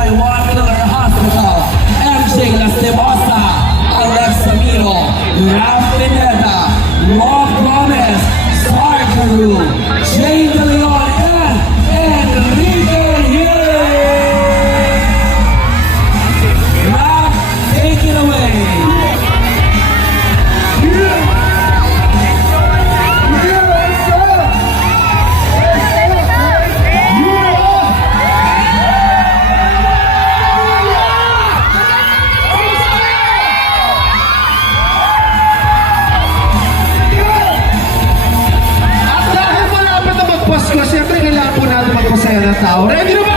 I want. Ahora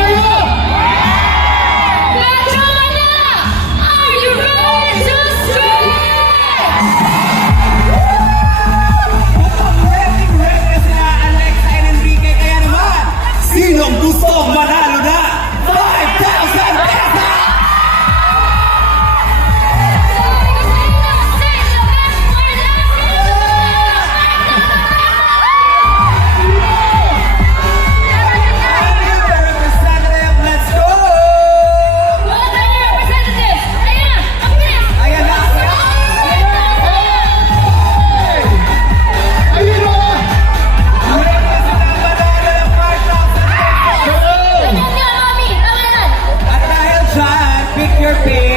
your feet.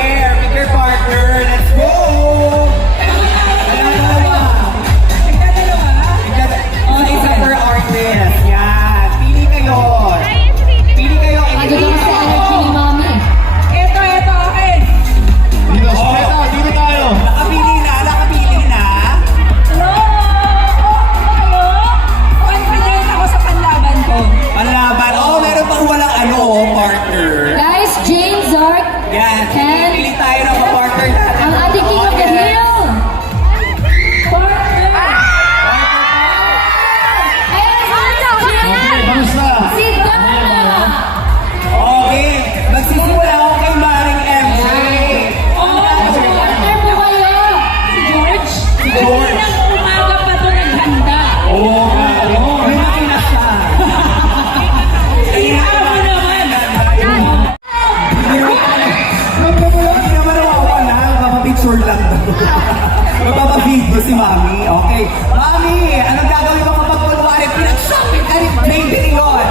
mami. Okay. Mami, ano gagawin ko kapag kunwari pinagsabi ka rin, may biningon?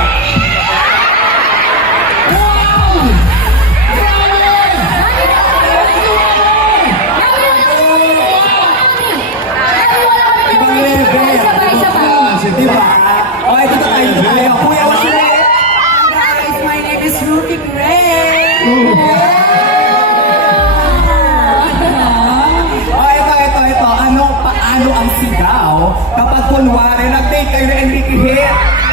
paano ang sigaw kapag kunwari na take kayo na Enrique Hit.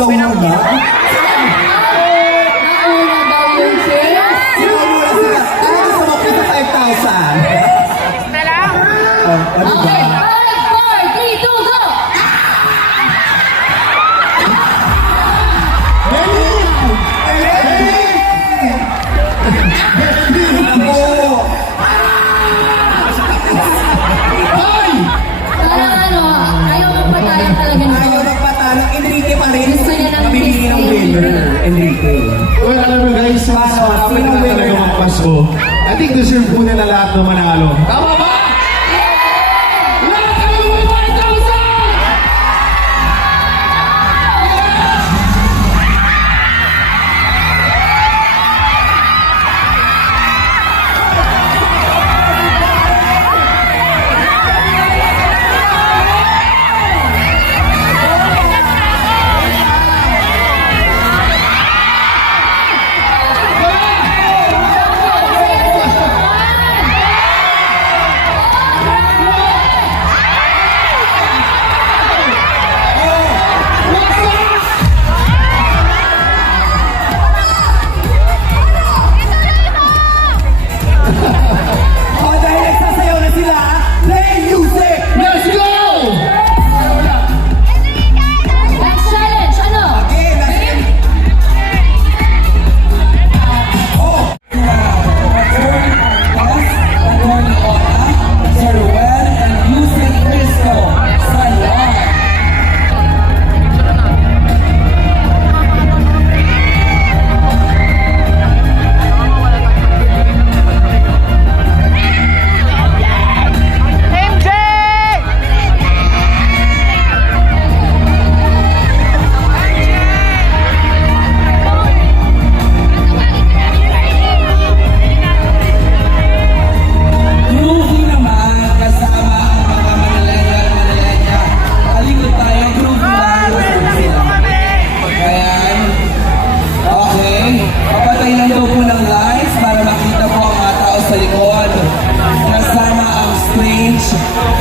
so hard na. Enrique. Well, alam mo guys, sa mga pinang talaga magpasko, I think deserve po na lahat na manalo. Tama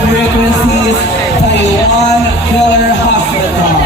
Pregnancies Taiwan Miller Hospital.